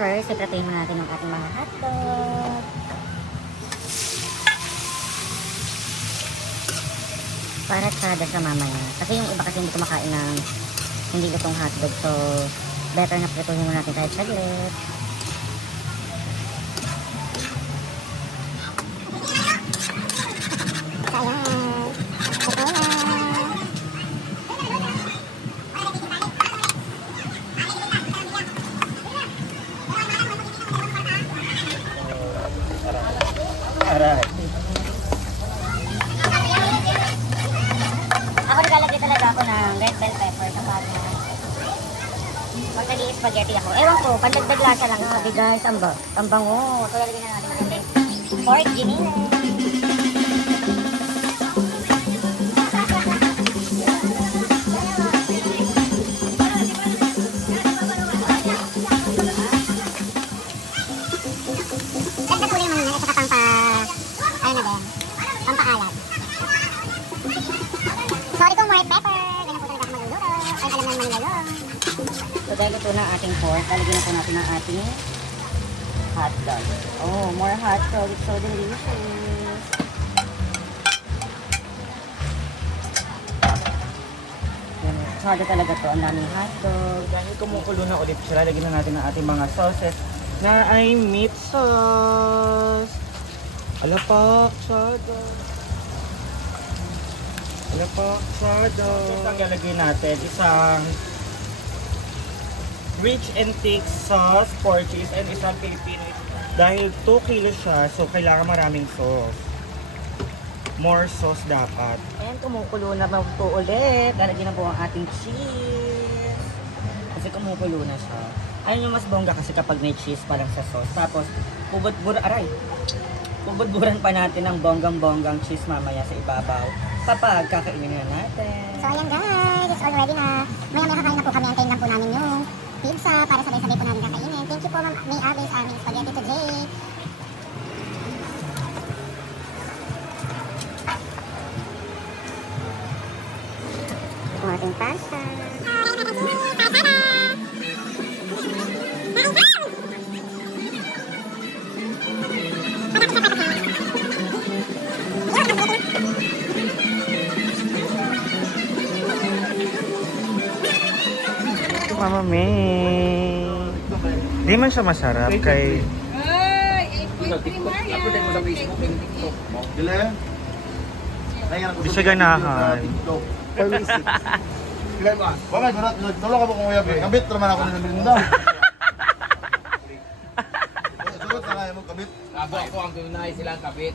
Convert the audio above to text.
first, ipratuhin mo natin yung ating mga hotdog. Para tsada sa mamaya. Kasi yung iba kasi hindi kumakain ng hindi lutong hotdog. So, better na prituhin mo natin kahit saglit. Aray. Ako naglalagay talaga ako ng red bell pepper kapag pag spaghetti ako. Ewan ko, pandagdag lasa lang. Sabi guys, ang bango. So lalagyan na natin ng pork ginile. Dagdag ko rin naman at saka pampaalat. Sorry kung white pepper. Ganyan po talaga ako magluluto. Ay, alam naman nilalo. So dahil ito na ating pork, lalagyan na po natin ang ating hotdog. Oh, more hotdog. It's so delicious. Sada talaga to. Ang daming hotdog. Dahil kumukulo na ulit siya, lagyan na natin ang ating mga sauces na ay meat sauce. Alapak, sada. Alapak, sada. Ang lalagyan natin isang rich and thick sauce, pork cheese, and isang Filipino. Dahil 2 kilos siya, so kailangan maraming sauce. More sauce dapat. Ayan, kumukulo na po ulit. Lalagyan na po ang ating cheese. Kasi kumukulo na siya. Ayun yung mas bongga kasi kapag may cheese pa lang sa sauce. Tapos, bubudburan pa natin ng bonggang-bonggang cheese mamaya sa ibabaw kapag kakainin na natin. So ayan guys, it's all ready na. Maya-maya kakain na po kami. Antayin lang po namin yung pizza para sabay-sabay po namin kakainin. Thank you po Ma'am May Avis, aming spaghetti today. Ito ang ating pasta. Mama May. Di man siya masarap kay... Ay, 8.3 Maria. Upload mo sa Facebook and TikTok mo. Dila yan? Di siya ganahan. Dila ba? Bakit? Tulong ka po kung uyab eh. Kabit naman ako ng Belinda. Sulot na kaya mo kabit. Ako ang tunay silang kabit.